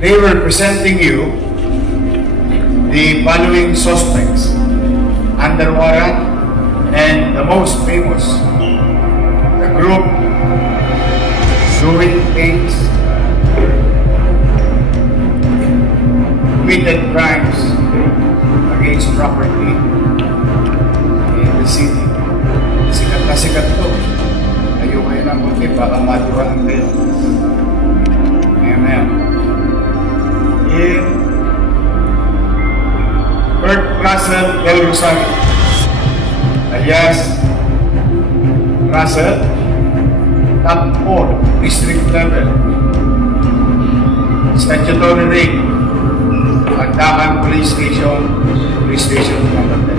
They were presenting you the following suspects under warrant, and the most famous, the group doing things, committed crimes against property in the city. Sikat na sikat to. Ayaw kayo ng konti, baka madura ang bail. Ayan. In Kurt Russell Del Rosario, alias Russell, top 4, district level, statutory rape, Pagdakan Police Station number 10.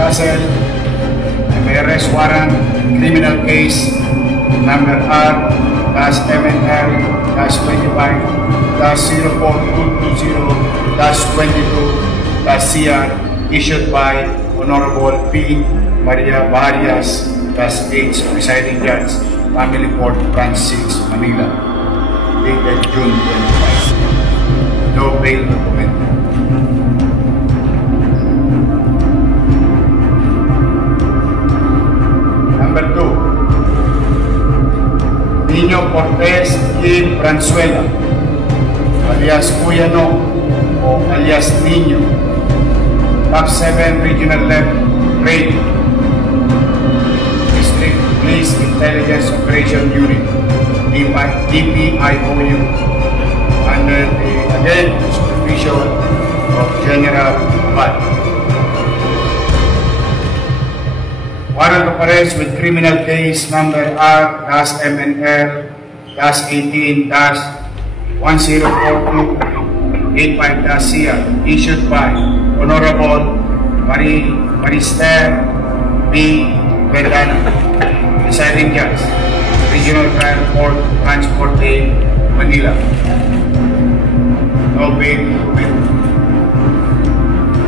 Russell, may arrest warrant, criminal case number R-MNL-MNR-04220-22-CR issued by Honorable P. Maria Barrias, Class H, Presiding Judge, Family Court, Branch 6, Manila, dated June 25. No bail recommended. Number 2, Nino Cortez E. Branzuela, alias Cuyano o alias Nino, Top 7 Regional Level, Raid, District Police Intelligence Operation Unit, DPIOU, under the, again, supervision of General Bad. Warrant of arrest with criminal case number R-MNL-18-1042-85-CR issued by Honorable Marister B. Verdana, Presiding Judge, Regional Trial Court, Branch 14, Manila. No bail recommended.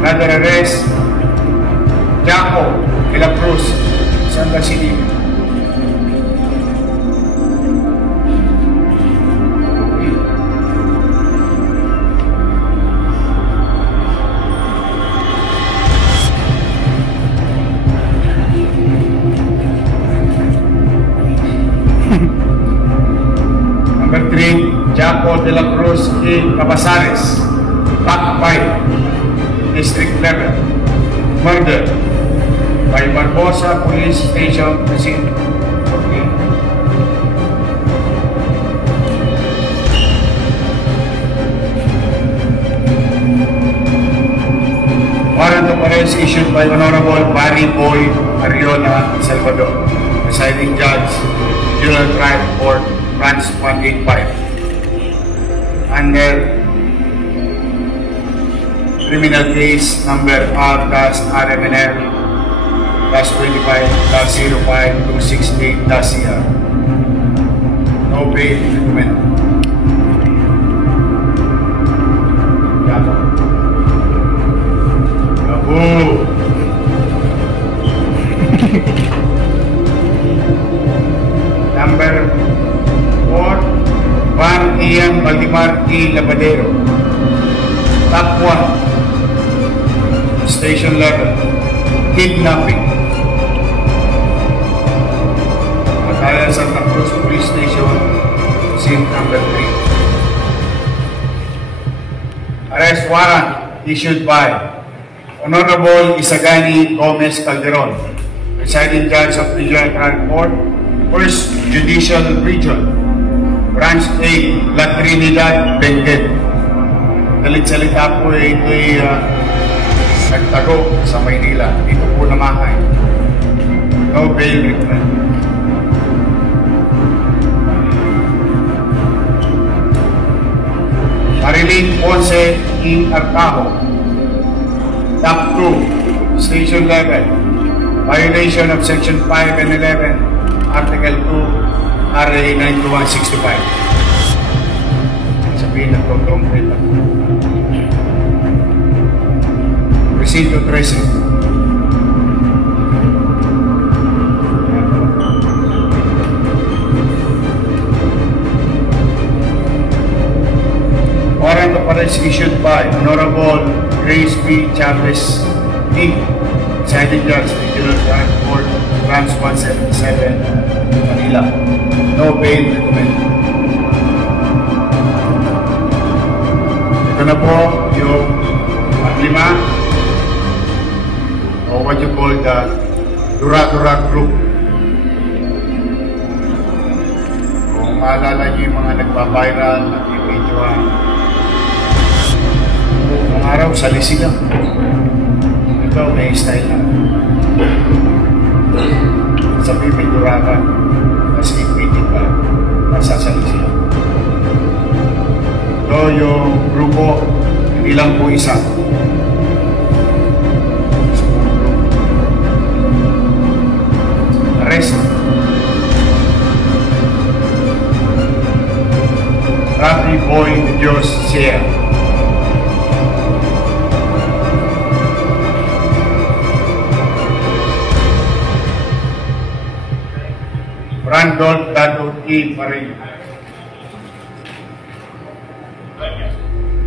Another arrest, Jaco de la Cruz, Santa City. Number 3, Jaco de la Cruz in Cabasares, Back 5, District Level, murder by Barbosa Police Station, Precinct 14. Warrant of arrest issued by Honorable Barry Boy Ariola Salvador, Presiding Judge, General Trial Court, Branch 185, under criminal case number R-RMNL-25-05-268-CR. No bail recommended. Number 4, Juan Ian Valdemar E. Labadero, Top 1, Station Level, Kidnapping. Mataya Santa Cruz Police Station, Scene number 3. Arrest warrant issued by Honorable Isagani Gomez Calderon, Presiding Judge of the Regional Trial Court, First Judicial Region, Branch 8, La Trinidad, Benguet. Dalit-salita po ito'y nagtago sa Maynila. Dito po namahay. No bail recommended. Marilyn Ponce in Artajo, Top 2, Station Level, violation of Section 5 and 11, Article 2, RA 9165. Sabihin na by Honorable Grace B. Chavez D. Presiding Judge, Regional Crime Court, Branch 177, Manila. No bail recommended. Ito na po yung panglima, o what you call the Dura-Dura Group. Kung maalala niyo yung mga nagpa-viral, nag-videoan, noong araw, salisi lang. Ito, may style na. Sabi may durakan, kasi ipitin ka, masasalisi lang. Ito yung grupo, hindi lang po isa. Arrest. Rafi Boy de Dios Sea. Randolph Dato E. Marin.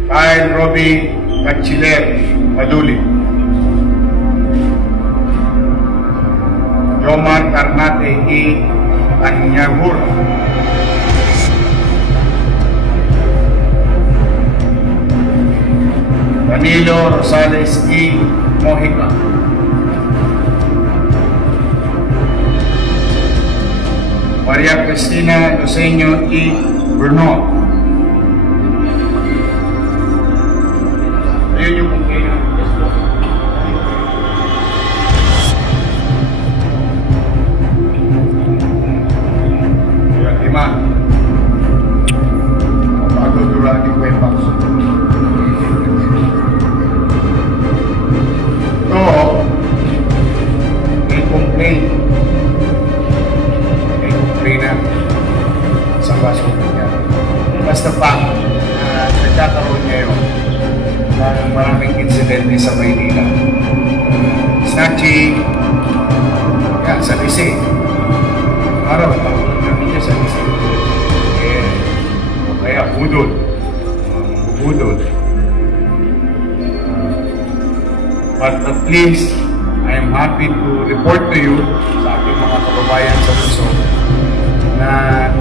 Kyle Robbie Cachiler Maduli. Jomar Carnate E. Anyahur. Danilo Rosales E. Mojica. Maria Cristina Luceño E. Bruno. Ayun yung kumplina. Ayan, lima. Bago durani ko yung box. Ito, may complaint. Na sa basura niya. Basta pa, nagkakaroon ngayon ng maraming insidente sa Maynila. Snatching, yan, sa Lise. Araw, pakulog namin niya sa Lise. O kaya, budol. Budol. But at least, I am happy to report to you sa ating mga kababayan sa Luzon na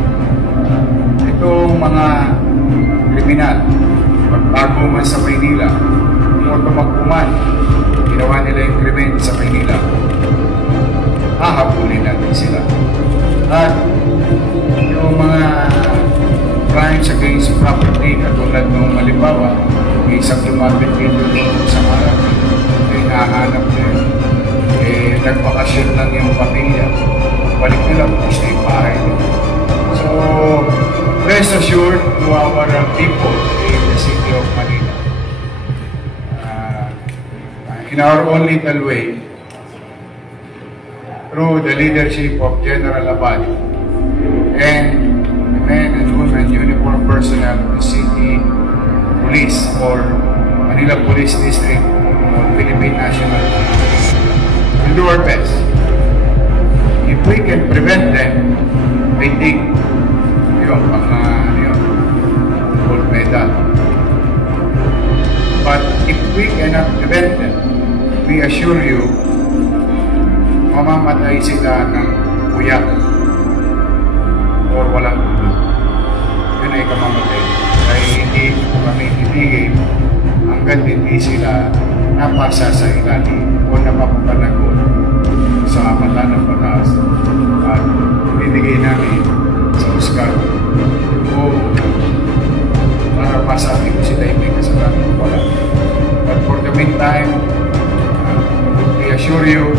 itong mga kriminal, pagbago man sa Maynila, kung tumakbuman, ginawa nila yung krimen sa Maynila, hahapunin natin sila. At yung mga crimes against property, katulad ng halimbawa, may isang lumapit dito sa harap, ay nahanap niya, nagpakasyon lang yung pamilya, balik nila kung sa yung bahay. So, rest assured to our people in the city of Manila, in our own little way, through the leadership of General Abad and the men and women uniform personnel of the city police or Manila Police District or Philippine National Police, we'll do our best. If we can prevent them, I think yun, gold medal. But if we cannot prevent them, we assure you, mamamatay sila ng kuyak or walang gulo. Yun ay kamamatay. Kaya hindi kami ibigay hanggang hindi sila napasa sa ilalim o napapapanagot sa mata ng batas at binigay namin sa Oscar o para masabi ko sila yung may kasalanan wala. But for the meantime, we assure you,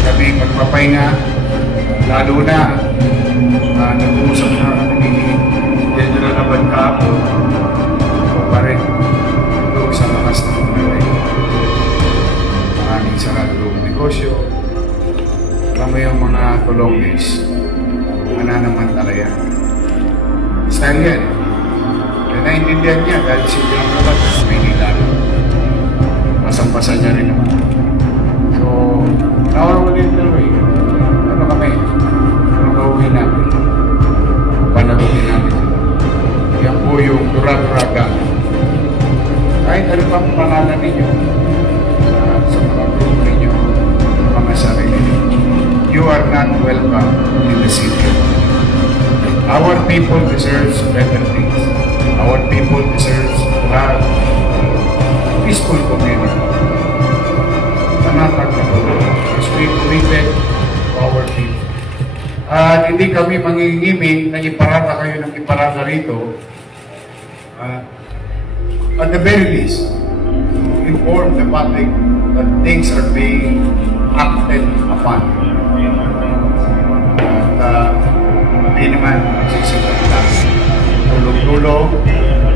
kami magpapahinga, lalo na nag-uusap na kami ni General Abad kahapon pa rin doon sa lakas ng mga maraming sarado negosyo. Alam mo yung mga Colombians, mananamantala yan. Style yan. Kaya naintindihan niya dahil sila ang labat sa Maynila. Masampasan niya rin naman. So, now we're within the way. Ano kami? Anong gawin natin? Panagutin natin sila. Yan po yung Dura-Dura Gang. kahit ano pang pangalan ninyo sa mga group ninyo, mga sarili ninyo, you are not welcome in the city. Our people deserves better things. Our people deserves to have a peaceful community. Panatag na po. As we committed to our people. At hindi kami mangingiming na iparada kayo ng iparada rito. At the very least, inform the public that things are being acted upon. At hindi naman magsisikat lang. Tulong-tulong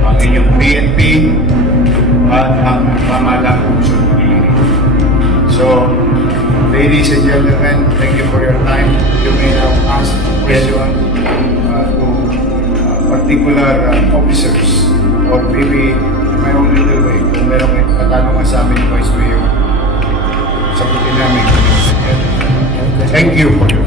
ang inyong PNP at ang pamalang usul. So, ladies and gentlemen, thank you for your time. You may now ask questions to particular officers or maybe my own little way. Kung meron may katanungan sa amin, Vice Mayor, sagutin namin. Thank you for your